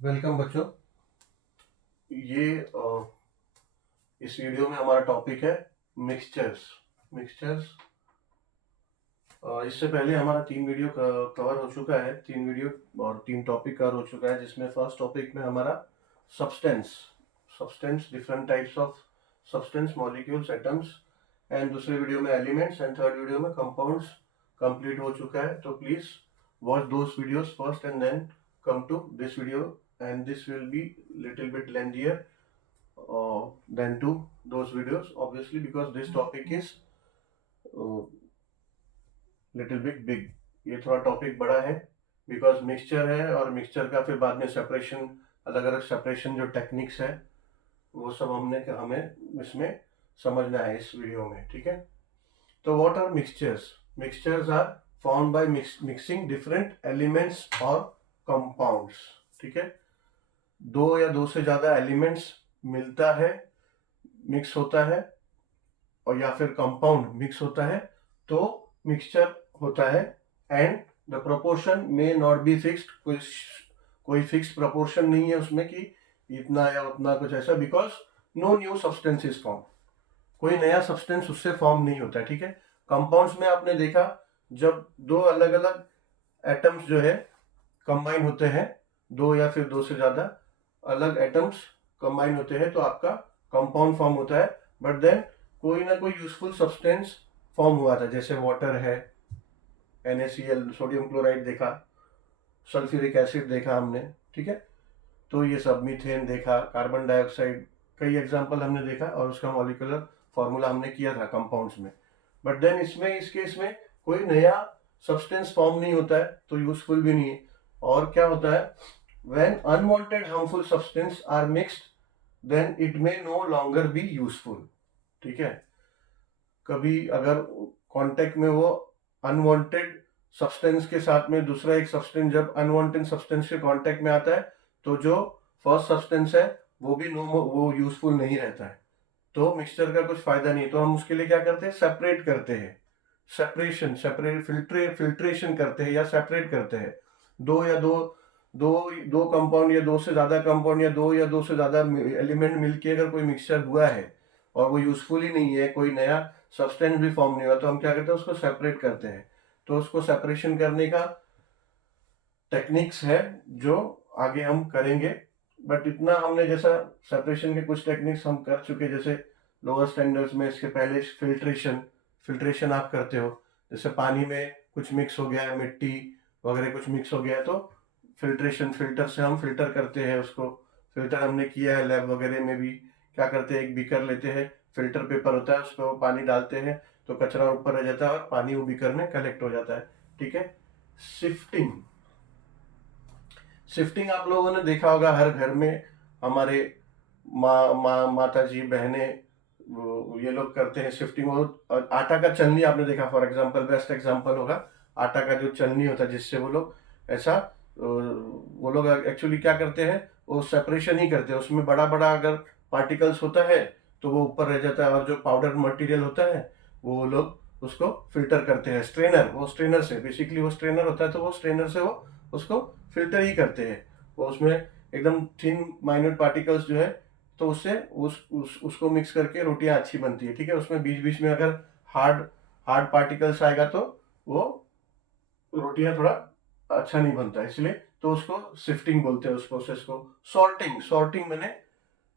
Welcome बच्चों। ये इस वीडियो में हमारा टॉपिक है मिक्सचर्स। मिक्सचर्स इससे पहले हमारा 3 वीडियो कवर हो चुका है। 3 वीडियो और 3 टॉपिक कवर हो चुका है, जिसमें फर्स्ट टॉपिक में हमारा substance substance different types of substance, molecules, atoms, and दूसरे वीडियो में एलिमेंट्स, एंड थर्ड वीडियो में कंपाउंड्स कंप्लीट हो चुका है। तो please watch those videos first and then come to this video, and this will be little bit lengthier than to those videos, obviously, because this topic is uh, little bit big. ये थोड़ा topic बड़ा है because mixture है, और mixture का फिर बाद में सेपरेशन, अलग अलग सेपरेशन जो टेक्निक्स है वो सब हमें इसमें समझना है इस वीडियो में, ठीक है। तो what are mixtures? Mixtures are formed by mixing different elements और कंपाउंड्स, ठीक है। दो या दो से ज्यादा एलिमेंट्स मिलता है, मिक्स होता है, और या फिर कंपाउंड मिक्स होता है तो मिक्सचर होता है। And the proportion may not be fixed, कोई फिक्स्ड प्रोपोर्शन नहीं है उसमें कि इतना या उतना कुछ ऐसा, because no new substance is form, कोई नया सब्सटेंस उससे फॉर्म नहीं होता है, ठीक है। कंपाउंड्स में आपने देखा, जब दो अलग अलग एटम्स जो है कंबाइन होते हैं, दो या फिर दो से ज्यादा अलग एटम्स कंबाइन होते हैं तो आपका कंपाउंड फॉर्म होता है। बट देन कोई ना कोई यूजफुल सब्सटेंस फॉर्म हुआ था, जैसे वाटर है, NaCl, सोडियम क्लोराइड देखा, सल्फ्यूरिक एसिड देखा हमने, ठीक है। तो ये सब, मीथेन देखा, कार्बन डाइऑक्साइड, कई एग्जाम्पल हमने देखा और उसका मॉलिक्यूलर फॉर्मूला हमने किया था कंपाउंड्स में। बट देन इस केस में कोई नया सब्सटेंस फॉर्म नहीं होता है तो यूजफुल भी नहीं है। और क्या होता है, when unwanted harmful substance are mixed then it may no longer be useful, ठीक है। कभी अगर कांटेक्ट में वो अनवांटेड सब्सटेंस के साथ में दूसरा एक सब्सटेंस जब अनवांटेड सब्सटेंस के कांटेक्ट में आता है तो जो फर्स्ट सब्सटेंस है वो भी वो यूजफुल नहीं रहता है, तो मिक्सचर का कुछ फायदा नहीं। तो हम उसके लिए क्या करते हैं, सेपरेट करते हैं, फिल्ट्रेशन करते हैं या सेपरेट करते हैं। दो या दो दो दो कंपाउंड या दो से ज्यादा कंपाउंड या दो से ज्यादा एलिमेंट मिलके अगर कोई मिक्सचर हुआ है और वो यूजफुल ही नहीं है, कोई नया सब्सटेंस भी फॉर्म नहीं हुआ, तो हम क्या करते हैं, उसको सेपरेट करते हैं। तो उसको सेपरेशन करने का टेक्निक्स है जो आगे हम करेंगे। बट इतना हमने, जैसा सेपरेशन के कुछ टेक्निक्स हम कर चुके, जैसे लोअर स्टैंडर्ड्स में इसके पहले फिल्ट्रेशन फिल्ट्रेशन आप करते हो, जैसे पानी में कुछ मिक्स हो गया है, मिट्टी वगैरह कुछ मिक्स हो गया है, तो फिल्ट्रेशन, फिल्टर से हम फिल्टर करते हैं उसको। फिल्टर हमने किया है लैब वगैरह में भी। क्या करते हैं, एक बीकर लेते हैं, फिल्टर पेपर होता है, उस पर वो पानी डालते हैं तो कचरा ऊपर रह जाता है और पानी वो बीकर में कलेक्ट हो जाता है, ठीक है। शिफ्टिंग शिफ्टिंग आप लोगों ने देखा होगा हर घर में, हमारे माता जी, बहनें, ये लोग करते हैं शिफ्टिंग। और आटा का चलनी आपने देखा, फॉर एग्जांपल, बेस्ट एग्जांपल होगा आटा का जो चलनी होता है, जिससे वो लोग ऐसा वो लोग एक्चुअली क्या करते हैं, वो सेपरेशन ही करते हैं। उसमें बड़ा बड़ा अगर पार्टिकल्स होता है तो वो ऊपर रह जाता है, और जो पाउडर मटेरियल होता है वो लोग उसको फिल्टर करते हैं। स्ट्रेनर, वो स्ट्रेनर से, बेसिकली वो स्ट्रेनर होता है तो वो स्ट्रेनर से वो उसको फिल्टर ही करते हैं। वो उसमें एकदम थिन माइन्यूट पार्टिकल्स जो है, तो उससे उसको मिक्स करके रोटियां अच्छी बनती है, ठीक है। उसमें बीच बीच में अगर हार्ड हार्ड पार्टिकल्स आएगा तो वो रोटियां थोड़ा अच्छा नहीं बनता, इसलिए तो उसको शिफ्टिंग बोलते हैं उस प्रोसेस को। सॉर्टिंग सॉर्टिंग मैंने,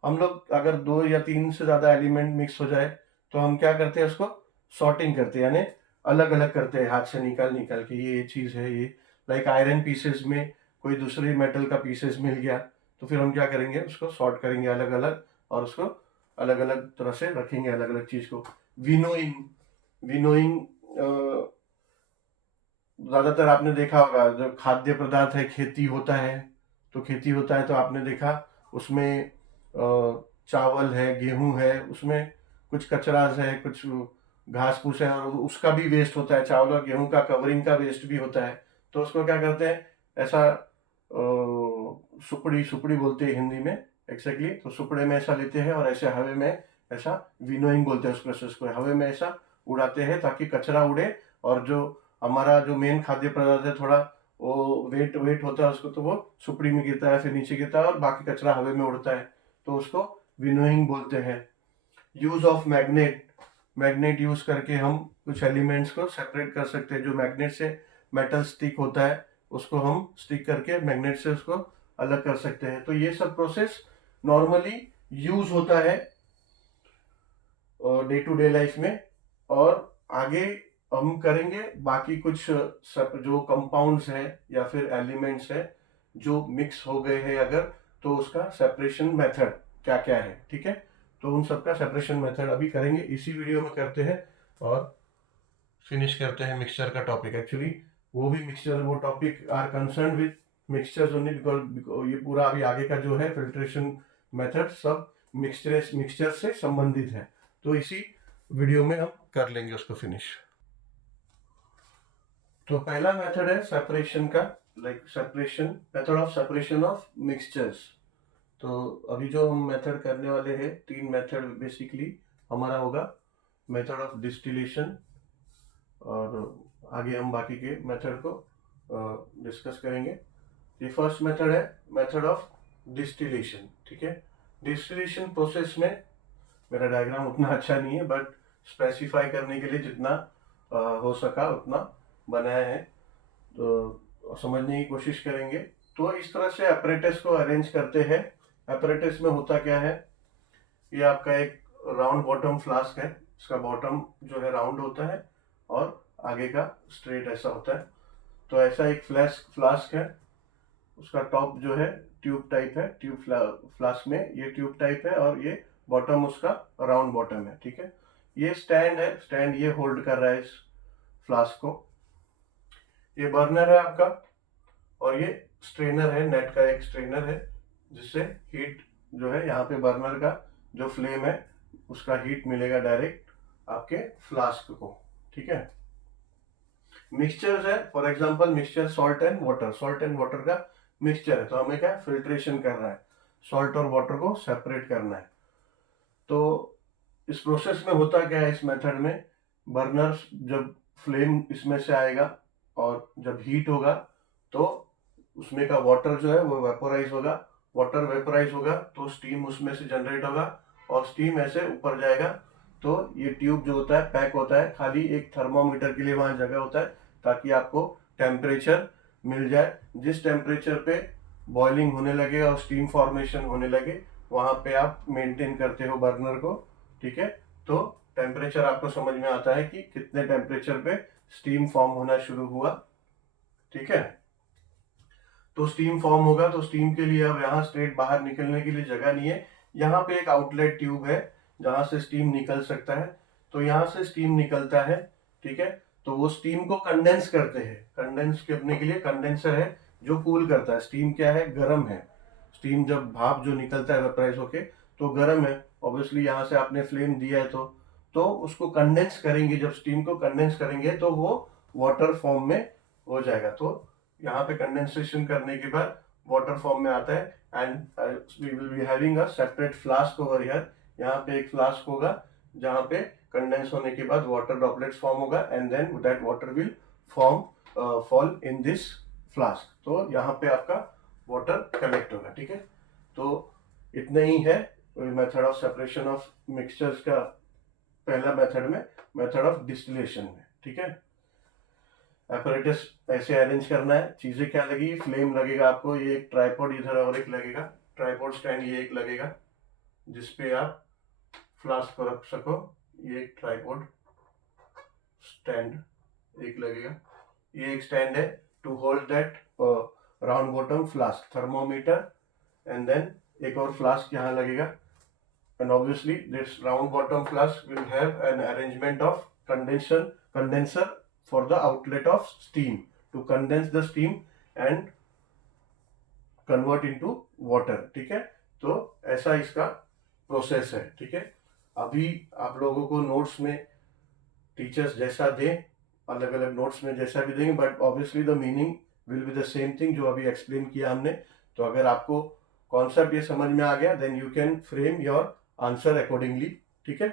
हम लोग अगर दो या तीन से ज्यादा एलिमेंट मिक्स हो जाए तो हम क्या करते हैं, उसको सॉर्टिंग करते हैं, यानी अलग अलग करते हैं, हाथ से निकाल निकाल के ये चीज है ये। लाइक आयरन पीसेस में कोई दूसरी मेटल का पीसेस मिल गया तो फिर हम क्या करेंगे, उसको सॉर्ट करेंगे अलग अलग, और उसको अलग अलग तरह से रखेंगे, अलग अलग चीज को। विनोइंग विनोइंग ज्यादातर आपने देखा होगा, जब खाद्य पदार्थ है, खेती होता है, तो खेती होता है तो आपने देखा उसमें चावल है, गेहूं है, उसमें कुछ कचरास है, कुछ घास फूस है, और उसका भी वेस्ट होता है। चावल और गेहूं का कवरिंग का वेस्ट भी होता है, तो उसको क्या करते हैं, ऐसा सुपड़ी सुपड़ी बोलते हैं हिंदी में, एक्जैक्टली। तो सुपड़े में ऐसा लेते हैं और ऐसे हवे में ऐसा, विनोइंग बोलते हैं उस प्रोसेस को, हवे में ऐसा उड़ाते हैं ताकि कचरा उड़े, और जो हमारा जो मेन खाद्य पदार्थ है थोड़ा वो वेट वेट होता है उसको, तो वो सुपड़ी में गिरता है, फिर नीचे गिरता है और बाकी कचरा हवा में उड़ता है, तो उसको विनोइंग बोलते हैं। Use of magnet, magnet use करके हम कुछ एलिमेंट्स को सेपरेट कर सकते हैं। जो मैग्नेट से मेटल स्टिक होता है उसको हम स्टिक करके मैग्नेट से उसको अलग कर सकते हैं। तो ये सब प्रोसेस नॉर्मली यूज होता है डे टू डे लाइफ में। और आगे हम करेंगे बाकी कुछ सब जो कंपाउंड्स है या फिर एलिमेंट्स है जो मिक्स हो गए हैं अगर, तो उसका सेपरेशन मेथड क्या क्या है, ठीक है। तो उन सबका सेपरेशन मेथड अभी करेंगे, इसी वीडियो में करते हैं और फिनिश करते हैं मिक्सचर का टॉपिक। एक्चुअली वो भी मिक्सचर, वो topic are concern with mixtures only because ये पूरा अभी आगे का जो है फिल्ट्रेशन मेथड सब मिक्सचर से संबंधित है। तो इसी वीडियो में हम कर लेंगे उसको फिनिश। तो पहला मेथड है सेपरेशन का, like separation, method of separation of mixtures. तो अभी जो हम मेथड करने वाले हैं, 3 मेथड बेसिकली हमारा होगा। मेथड ऑफ डिस्टिलेशन, और आगे हम बाकी के मेथड को डिस्कस करेंगे। ये फर्स्ट मेथड है मेथड ऑफ डिस्टिलेशन, ठीक है। डिस्टिलेशन प्रोसेस में मेरा डायग्राम उतना अच्छा नहीं है, बट स्पेसिफाई करने के लिए जितना हो सका उतना बनाया है, तो समझने की कोशिश करेंगे। तो इस तरह से अपरेटस को अरेंज करते हैं। अपरेटस में होता क्या है, ये आपका एक राउंड बॉटम फ्लास्क है, इसका बॉटम जो है राउंड होता है और आगे का स्ट्रेट ऐसा होता है। तो ऐसा एक फ्लास्क है, उसका टॉप जो है ट्यूब टाइप है, ट्यूब फ्लास्क में ये ट्यूब टाइप है और ये बॉटम उसका राउंड बॉटम है, ठीक है। ये स्टैंड है, स्टैंड ये होल्ड कर रहा है इस फ्लास्क को। ये बर्नर है आपका, और ये स्ट्रेनर है, नेट का एक स्ट्रेनर है जिससे हीट जो है यहाँ पे बर्नर का जो फ्लेम है उसका हीट मिलेगा डायरेक्ट आपके फ्लास्क को, ठीक है। मिक्सचर्स है, for example mixture salt and water, salt and water का मिक्सचर है, तो हमें क्या फिल्ट्रेशन करना है, सॉल्ट और वाटर को सेपरेट करना है। तो इस प्रोसेस में होता क्या है, इस मेथड में बर्नर जब फ्लेम इसमें से आएगा और जब हीट होगा तो उसमें का वाटर जो है वो वेपोराइज होगा, वाटर वेपोराइज होगा तो स्टीम उसमें से जनरेट होगा और स्टीम ऐसे ऊपर जाएगा। तो ये ट्यूब जो होता है पैक होता है, खाली एक थर्मोमीटर के लिए वहां जगह होता है ताकि आपको टेम्परेचर मिल जाए। जिस टेम्परेचर पे बॉइलिंग होने लगे और स्टीम फॉर्मेशन होने लगे वहां पे आप मेंटेन करते हो बर्नर को, ठीक है। तो टेम्परेचर आपको समझ में आता है कि कितने टेम्परेचर पे स्टीम फॉर्म होना शुरू हुआ, ठीक है। तो स्टीम फॉर्म होगा तो स्टीम के लिए अब यहाँ स्ट्रेट बाहर निकलने के लिए जगह नहीं है, यहाँ पे एक आउटलेट ट्यूब है जहां से स्टीम निकल सकता है। तो यहाँ से स्टीम निकलता है, ठीक है। तो वो स्टीम को कंडेंस करते हैं, कंडेंस करने के लिए कंडेंसर है जो कूल करता है। स्टीम क्या है, गर्म है। स्टीम जब भाप जो निकलता है वेपराइज होके तो गर्म है, ऑब्वियसली यहाँ से आपने फ्लेम दिया है तो उसको कंडेंस करेंगे। जब स्टीम को कंडेंस करेंगे तो वो वाटर फॉर्म में हो जाएगा। तो यहाँ पे कंडेंसेशन करने के बाद वाटर फॉर्म में आता है and we will be having a separate flask over here. यहाँ पे एक फ्लास्क होगा जहाँ पे कंडेंस होने के बाद वाटर ड्रॉपलेट्स फॉर्म होगा and then that water will form fall in this flask. तो यहाँ पे आपका वाटर कलेक्ट होगा, ठीक है। तो इतना ही है method of separation of mixtures का पहला मेथड में, मेथड ऑफ डिस्टिलेशन में, ठीक है। apparatus ऐसे अरेंज करना है। चीजें क्या लगी, फ्लेम लगेगा आपको, ये एक ट्राइपॉड इधर और एक लगेगा, ट्राइपॉड स्टैंड ये एक लगेगा जिसपे आप फ्लास्क को रख सको। ये एक ट्राइपॉड स्टैंड एक लगेगा, ये एक स्टैंड है to hold that round bottom flask, thermometer, and then एक और फ्लास्क यहाँ लगेगा। And obviously this round bottom flask will have an arrangement of condenser for the outlet of steam to condense the steam and convert into water, ठीक है। तो ऐसा इसका process है, ठीक है। अभी आप लोगों को नोट्स में टीचर्स जैसा दें, अलग अलग नोट्स में जैसा भी देंगे, but obviously the meaning will be the same thing जो अभी एक्सप्लेन किया हमने। तो अगर आपको कॉन्सेप्ट ये समझ में आ गया then you can frame your answer accordingly, ठीक है।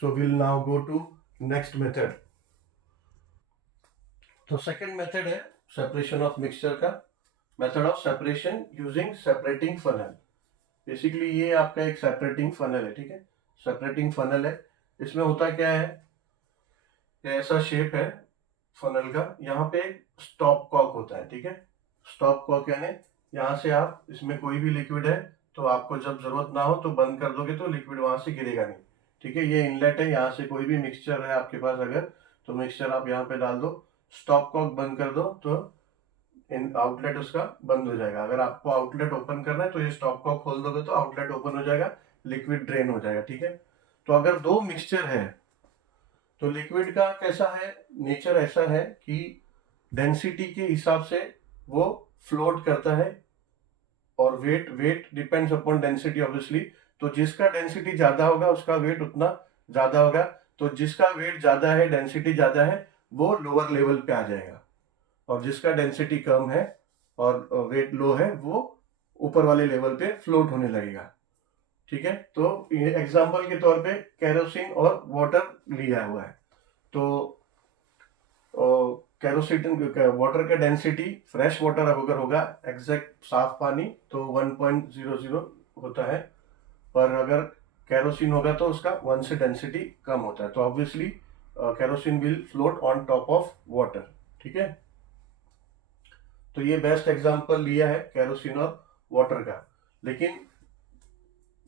So will now go to next method. तो सेकंड मेथड है सेपरेशन ऑफ मिक्सचर का, method of separation using separating funnel. Basically ये आपका एक सेपरेटिंग फनल है, ठीक है, सेपरेटिंग फनल है। इसमें होता क्या है, ये ऐसा शेप है फनल का, यहाँ पे स्टॉप कॉक होता है, ठीक है। स्टॉप कॉक यानी यहाँ से आप, इसमें कोई भी लिक्विड है तो आपको जब जरूरत ना हो तो बंद कर दोगे तो लिक्विड वहां से गिरेगा नहीं, ठीक है। ये इनलेट है, यहाँ से कोई भी मिक्सचर है आपके पास अगर, तो मिक्सचर आप यहाँ पे डाल दो, स्टॉप कॉक बंद कर दो तो इन आउटलेट उसका बंद हो जाएगा। अगर आपको आउटलेट ओपन करना है तो ये स्टॉप कॉक खोल दोगे तो आउटलेट ओपन हो जाएगा, लिक्विड ड्रेन हो जाएगा, ठीक है। तो अगर दो मिक्सचर है तो लिक्विड का कैसा है नेचर, ऐसा है कि डेंसिटी के हिसाब से वो फ्लोट करता है, और weight weight depends upon density obviously. तो जिसका डेंसिटी ज्यादा होगा उसका वेट उतना ज्यादा होगा, तो जिसका वेट ज्यादा है, डेंसिटी ज्यादा है, वो लोअर लेवल पे आ जाएगा, और जिसका डेंसिटी कम है और वेट लो है वो ऊपर वाले लेवल पे फ्लोट होने लगेगा, ठीक है। तो एग्जांपल के तौर पे केरोसिन और वाटर लिया हुआ है, तो केरोसिन वाटर का डेंसिटी, फ्रेश वाटर अगर होगा एग्जैक्ट साफ पानी तो 1.00 होता है, पर अगर केरोसिन होगा तो उसका 1 से डेंसिटी कम होता है, तो obviously kerosene will float on top of water, ठीक है। तो ये बेस्ट एग्जांपल लिया है केरोसिन और वाटर का। लेकिन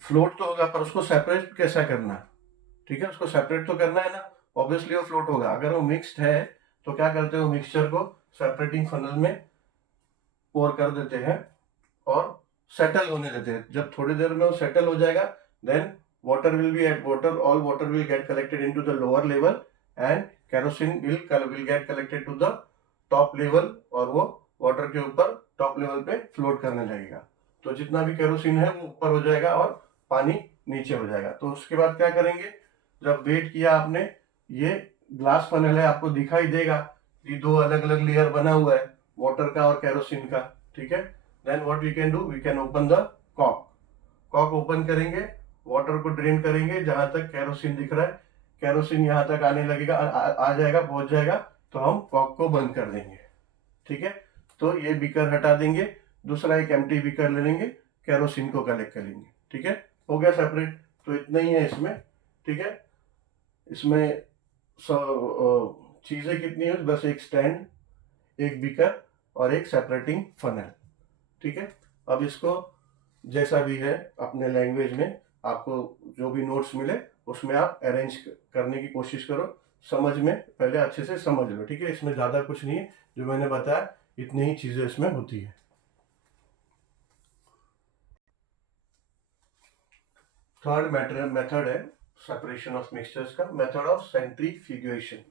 फ्लोट तो होगा, पर उसको सेपरेट कैसा करना, ठीक है, उसको सेपरेट तो करना है ना, ऑब्वियसली वो फ्लोट होगा। अगर वो मिक्स्ड है तो क्या करते हो, मिक्सचर को सेपरेटिंग फनल में पोर कर देते हैं और सेटल होने देते हैं। जब थोड़ी देर में वो सेटल हो जाएगा, then water will be at water, all water will get collected into the lower level and kerosene will get collected to the top level, और वो वाटर के ऊपर टॉप लेवल पे फ्लोट करने लगेगा। तो जितना भी केरोसिन है वो ऊपर हो जाएगा और पानी नीचे हो जाएगा। तो उसके बाद क्या करेंगे, जब वेट किया आपने, ये ग्लास फनल है, आपको दिखाई देगा ये दो अलग अलग लेयर बना हुआ है, वाटर का और केरोसिन का, ठीक है। Then what we can do, we can open the cock. Cock open करेंगे, वाटर को ड्रेन करेंगे, जहां तक केरोसिन दिख रहा है केरोसिन यहाँ तक आने लगेगा, आ जाएगा, पहुंच जाएगा, तो हम कॉक को बंद कर देंगे, ठीक है। तो ये बीकर हटा देंगे, दूसरा एक एम्प्टी बीकर ले लेंगे, केरोसिन को कलेक्ट कर लेंगे, ठीक है, हो गया सेपरेट। तो इतना ही है इसमें, ठीक है। इसमें चीजें कितनी है, बस एक स्टैंड, एक बीकर और एक सेपरेटिंग फनल, ठीक है। अब इसको जैसा भी है अपने लैंग्वेज में, आपको जो भी नोट्स मिले उसमें आप अरेंज करने की कोशिश करो, समझ में पहले अच्छे से समझ लो, ठीक है। इसमें ज्यादा कुछ नहीं है, जो मैंने बताया इतनी ही चीजें इसमें होती है। थर्ड मेथड है सेपरेशन ऑफ मिक्सचर्स का, method of centrifugation.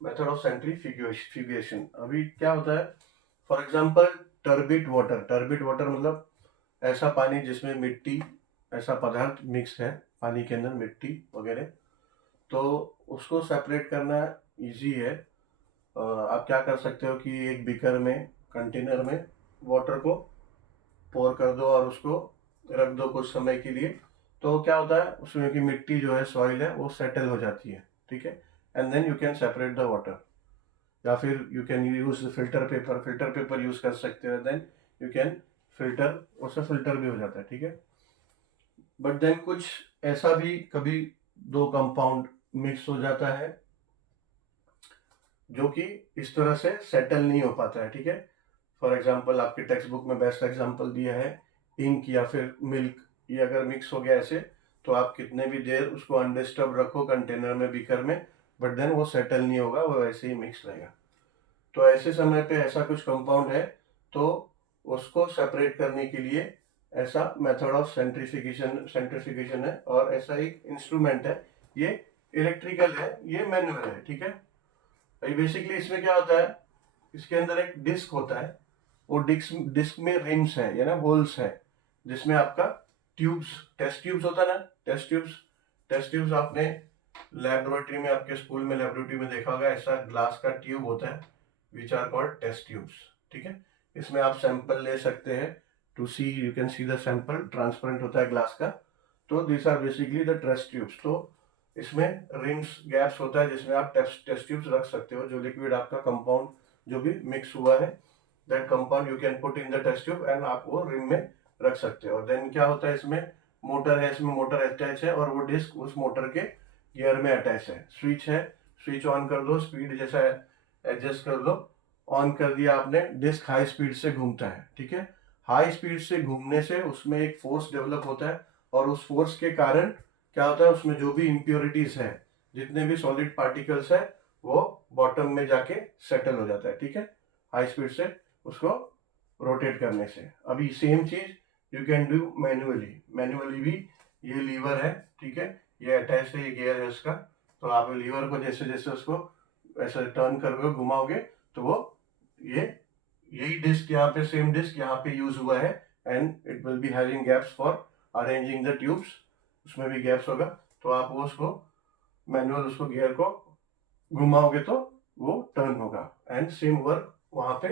Method of centrifugation अभी क्या होता है, for example turbid water. Turbid water मतलब ऐसा पानी जिसमें मिट्टी, ऐसा पदार्थ मिक्स है पानी के अंदर, मिट्टी वगैरह, तो उसको सेपरेट करना इजी है। आप क्या कर सकते हो कि एक बीकर में, कंटेनर में वाटर को पोर कर दो और उसको रख दो कुछ समय के लिए, तो क्या होता है उसमें की मिट्टी जो है, सॉइल है, वो सेटल हो जाती है, ठीक है। And then you can separate the water, या फिर you can use filter paper, filter paper use कर सकते हो, देन यू कैन फिल्टर, उससे फिल्टर भी हो जाता है, ठीक है। बट देन कुछ ऐसा भी कभी दो कंपाउंड मिक्स हो जाता है जो कि इस तरह से सेटल नहीं हो पाता है, ठीक है। फॉर एग्जाम्पल आपके टेक्स्ट बुक में बेस्ट एग्जाम्पल दिया है इंक या फिर मिल्क, ये अगर मिक्स हो गया ऐसे, तो आप कितने भी देर उसको अनडिस्टर्ब रखो कंटेनर में, बीकर में, बट देन वो सेटल नहीं होगा, वो वैसे ही मिक्स रहेगा। तो ऐसे समय पे ऐसा कुछ कंपाउंड है, तो उसको सेपरेट करने के लिए ऐसा मेथड ऑफ सेंट्रीफिकेशन है, और ऐसा एक इंस्ट्रूमेंट है, ये इलेक्ट्रिकल है, ये मैनुअल है, ठीक है। बेसिकली इसमें क्या होता है, इसके अंदर एक डिस्क होता है, वो डिस्क में रिम्स है या ना होल्स है, जिसमें आपका ट्यूब्स, टेस्ट ट्यूब्स होता है ना, टेस्ट ट्यूब्स आपने लेबोरेटरी में, आपके स्कूल में लेबोरेटरी में देखा होगा, ऐसा ग्लास का ट्यूब होता है, which are called test tubes, ठीक है। इसमें आप सैंपल ले सकते हैं, to see, you can see the sample, transparent होता है ग्लास का। तो this are basically the test tubes. तो इसमें रिम्स, गैप्स होता है जिसमें आप टेस्ट ट्यूब्स रख सकते हो, जो लिक्विड आपका कंपाउंड जो भी मिक्स हुआ है, that compound you can put in the test tube and आप वो रिम में रख सकते हो। और देन क्या होता है, इसमें मोटर है, इसमें मोटर अटैच है और वो डिस्क उस मोटर के गियर में अटैच है। स्विच है, स्विच ऑन कर दो, स्पीड जैसा एडजस्ट कर लो, ऑन कर दिया आपने, डिस्क हाई स्पीड से घूमता है। ठीक है, हाई स्पीड से घूमने से उसमें एक फोर्स डेवलप होता है और उस फोर्स के कारण क्या होता है, उसमें जो भी इम्प्योरिटीज है, जितने भी सॉलिड पार्टिकल्स है, वो बॉटम में जाके सेटल हो जाता है। ठीक है, हाई स्पीड से उसको रोटेट करने से। अभी सेम चीज you can do manually. Manually भी ये लीवर है, ठीक है, ये अटैच है, ये गियर है उसका। तो आप लीवर को जैसे जैसे उसको ऐसे टर्न करोगे, घुमाओगे, तो वो ये यही डिस्क यहाँ पे, सेम डिस्क यहाँ पे यूज हुआ है and it will be having gaps for arranging the tubes. उसमें भी गैप्स होगा, तो आप वो उसको मैनुअल उसको गियर को घुमाओगे तो वो टर्न होगा एंड सेम वर्क वहां पे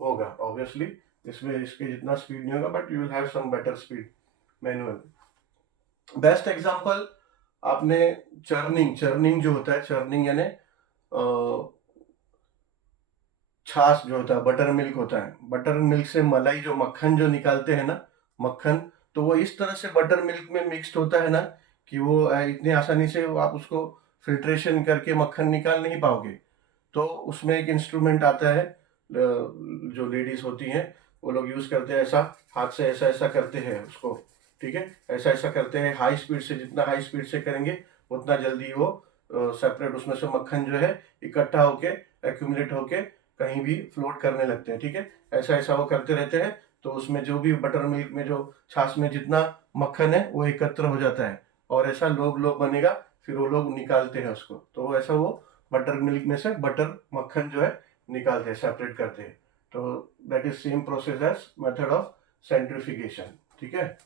होगा। ऑब्वियसली इसमें इसके जितना स्पीड नहीं होगा, but you will have some better speed manual. Best example आपने चर्निंग, चर्निंग जो होता है, चर्निंग यानी छाछ जो होता है, बटर मिल्क होता है, बटर मिल्क से मलाई, जो मक्खन जो निकालते हैं ना, मक्खन, तो वो इस तरह से बटर मिल्क में मिक्स्ड होता है ना कि वो इतनी आसानी से आप उसको फिल्ट्रेशन करके मक्खन निकाल नहीं पाओगे। तो उसमें एक इंस्ट्रूमेंट आता है, जो लेडीज होती हैं वो लोग यूज करते हैं, ऐसा हाथ से ऐसा ऐसा करते हैं उसको। ठीक है, ऐसा ऐसा करते हैं हाई स्पीड से, जितना हाई स्पीड से करेंगे उतना जल्दी वो सेपरेट उसमें से मक्खन जो है इकट्ठा होके, एक्यूमुलेट होके कहीं भी फ्लोट करने लगते हैं। ठीक है, ऐसा ऐसा वो करते रहते हैं, तो उसमें जो भी बटर मिल्क में, जो छाछ में जितना मक्खन है वो एकत्र हो जाता है और ऐसा लोग लोग बनेगा, फिर वो लोग निकालते हैं उसको। तो ऐसा वो बटर मिल्क में से बटर मक्खन जो है निकालते हैं, सेपरेट करते हैं। तो that is same process as method of centrification. ठीक है,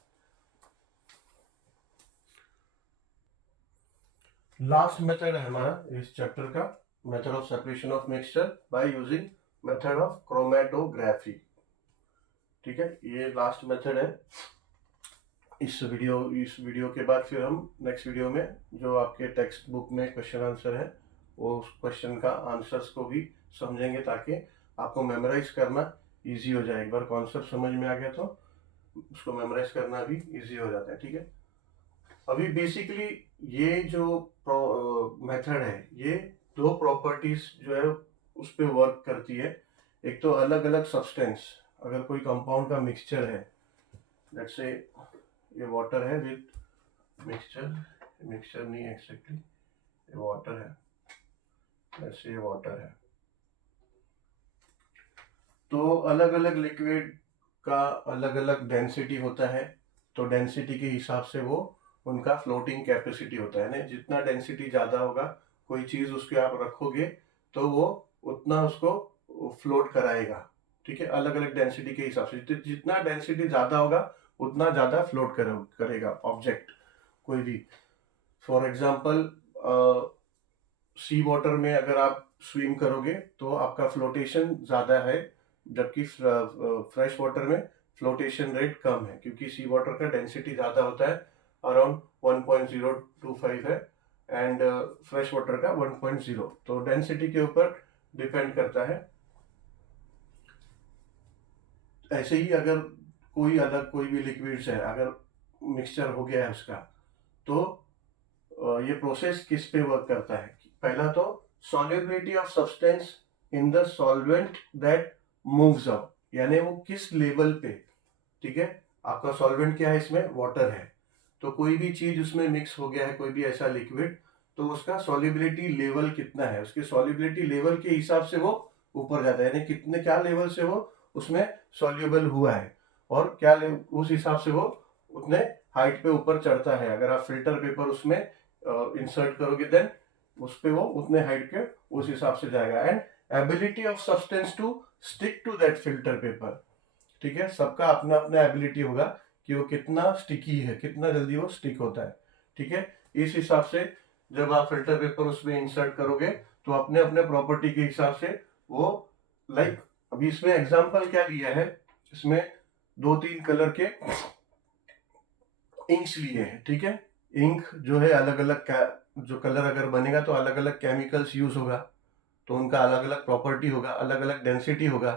लास्ट मेथड है हमारा इस चैप्टर का, method of separation of mixture by using method of chromatography. ठीक है, ये लास्ट मेथड है। इस वीडियो के बाद फिर हम नेक्स्ट वीडियो में जो आपके टेक्स्ट बुक में क्वेश्चन आंसर है, वो उस क्वेश्चन का आंसर्स को भी समझेंगे, ताकि आपको मेमोराइज करना इजी हो जाए। एक बार कॉन्सेप्ट समझ में आ गया तो उसको मेमोराइज करना भी इजी हो जाता है। ठीक है, अभी बेसिकली ये जो मेथड है, ये दो प्रॉपर्टीज जो है उस पर वर्क करती है। एक तो अलग अलग सब्सटेंस, अगर कोई कंपाउंड का मिक्सचर है, लेट्स से ये वाटर है विद मिक्सचर, मिक्सचर नहीं एक्जैक्टली, ये वाटर है, लेट्स से ये वाटर है, तो अलग अलग लिक्विड का अलग अलग डेंसिटी होता है। तो डेंसिटी के हिसाब से वो उनका फ्लोटिंग कैपेसिटी होता है ना, जितना डेंसिटी ज्यादा होगा कोई चीज उसके आप रखोगे तो वो उतना उसको फ्लोट कराएगा। ठीक है, अलग अलग डेंसिटी के हिसाब से, जितना डेंसिटी ज्यादा होगा उतना ज्यादा फ्लोट करेगा ऑब्जेक्ट कोई भी। फॉर एग्जाम्पल सी वाटर में अगर आप स्विम करोगे तो आपका फ्लोटेशन ज्यादा है, जबकि फ्रेश वाटर में फ्लोटेशन रेट कम है, क्योंकि सी वाटर का डेंसिटी ज्यादा होता है, अराउंड 1.025 है, एंड फ्रेश वाटर का 1.0। तो डेंसिटी के ऊपर डिपेंड करता है। ऐसे ही अगर कोई भी लिक्विड्स है, अगर मिक्सचर हो गया है उसका, तो ये प्रोसेस किस पे वर्क करता है। पहला तो solubility of substance in the solvent that moves up, यानी वो किस लेवल पे। ठीक है, आपका सॉल्वेंट क्या है, इसमें वाटर है, तो कोई भी चीज उसमें मिक्स हो गया है, कोई भी ऐसा लिक्विड, तो उसका सॉल्युबिलिटी लेवल कितना है, उसके सॉल्युबिलिटी लेवल के हिसाब से वो ऊपर जाता है, यानी कितने क्या लेवल से वो उसमें सॉल्युबल हुआ है, और क्या उस हिसाब से वो उतने हाइट पे ऊपर चढ़ता है। अगर आप फिल्टर पेपर उसमें इंसर्ट करोगे, देन उस पे वो उतने हाइट के उस हिसाब से जाएगा। And ability of substance to stick to that filter paper. ठीक है, सबका अपना अपना एबिलिटी होगा कि वो कितना स्टिकी है, कितना जल्दी वो स्टिक होता है। ठीक है, इस हिसाब से जब आप फिल्टर पेपर उसमें इंसर्ट करोगे तो अपने अपने प्रॉपर्टी के हिसाब से वो, लाइक अभी इसमें एग्जांपल क्या लिया है, इसमें 2-3 कलर के इंक्स लिए हैं। ठीक है, इंक जो है अलग अलग जो कलर अगर बनेगा तो अलग अलग केमिकल्स यूज होगा। तो उनका अलग अलग प्रॉपर्टी होगा, अलग अलग डेंसिटी होगा,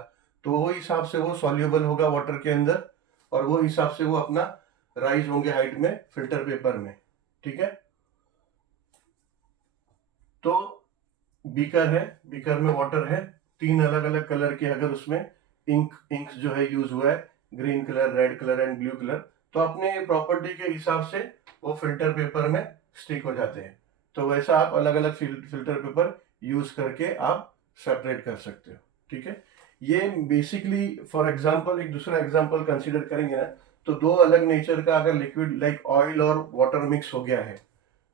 तो वो हिसाब से वो सॉल्यूबल होगा वाटर के अंदर, और वो हिसाब से वो अपना राइज होंगे हाइट में फिल्टर पेपर में। ठीक है, तो बीकर है, बीकर में वाटर है, 3 अलग अलग कलर के अगर उसमें इंक्स जो है यूज हुआ है, green colour, red colour and blue colour, तो अपने प्रॉपर्टी के हिसाब से वो फिल्टर पेपर में स्टिक हो जाते हैं। तो वैसा आप अलग अलग फिल्टर पेपर यूज करके आप सेपरेट कर सकते हो। ठीक है, ये बेसिकली फॉर एग्जांपल एक दूसरा एग्जांपल कंसीडर करेंगे ना, तो दो अलग नेचर का अगर लिक्विड लाइक ऑयल और वाटर मिक्स हो गया है,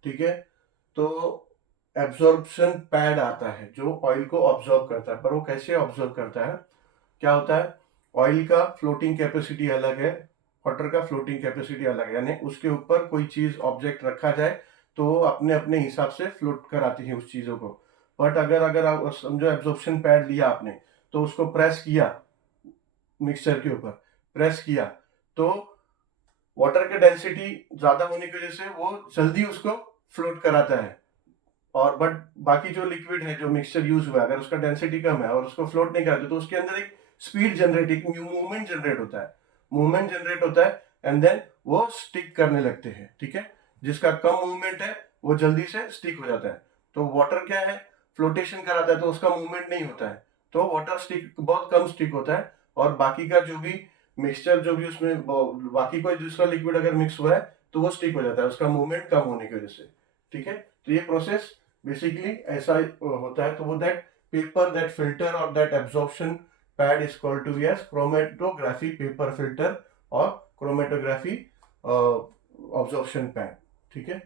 ठीक है, तो एब्जॉर्प्शन पैड आता है जो ऑयल को ऑब्जॉर्ब करता है। पर वो कैसे ऑब्जॉर्ब करता है, क्या होता है, ऑयल का फ्लोटिंग कैपेसिटी अलग है, वाटर का फ्लोटिंग कैपेसिटी अलग है, यानी उसके ऊपर कोई चीज ऑब्जेक्ट रखा जाए तो वो अपने अपने हिसाब से फ्लोट कराती है उस चीजों को। बट अगर अगर आप समझो एब्जॉर्प्शन पैड लिया आपने, तो उसको प्रेस किया मिक्सचर के ऊपर, प्रेस किया, तो वाटर की डेंसिटी ज्यादा होने की वजह से वो जल्दी उसको फ्लोट कराता है। और बट बाकी जो लिक्विड है, जो मिक्सचर यूज हुआ है, अगर उसका डेंसिटी कम है और उसको फ्लोट नहीं कराते, तो उसके अंदर एक स्पीड जनरेट, एक मूवमेंट जनरेट होता है, मूवमेंट जनरेट होता है, एंड देन वो स्टिक करने लगते हैं। ठीक है, जिसका कम मूवमेंट है वो जल्दी से स्टिक हो जाता है। तो वाटर क्या है, फ्लोटेशन कराता है तो उसका मूवमेंट नहीं होता है, तो वाटर स्टिक बहुत कम स्टिक होता है। और बाकी का जो भी मिक्सचर, जो भी उसमें बाकी कोई दूसरा लिक्विड अगर मिक्स हुआ है, तो वो स्टिक हो जाता है उसका मूवमेंट कम होने की वजह से। ठीक है, तो ये प्रोसेस बेसिकली ऐसा होता है। तो वो दैट पेपर, दैट फिल्टर और that absorption pad is called to be as chromatography paper filter और क्रोमेटोग्राफी ऑब्जॉर्प्शन पैड। ठीक है,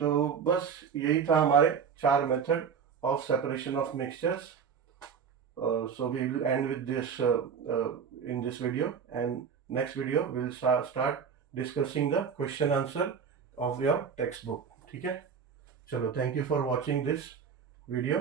तो बस यही था हमारे 4 method of separation of mixtures. So we will end with this in this video, and next video we will start discussing the question answer of your textbook. ठीक है, चलो, thank you for watching this video.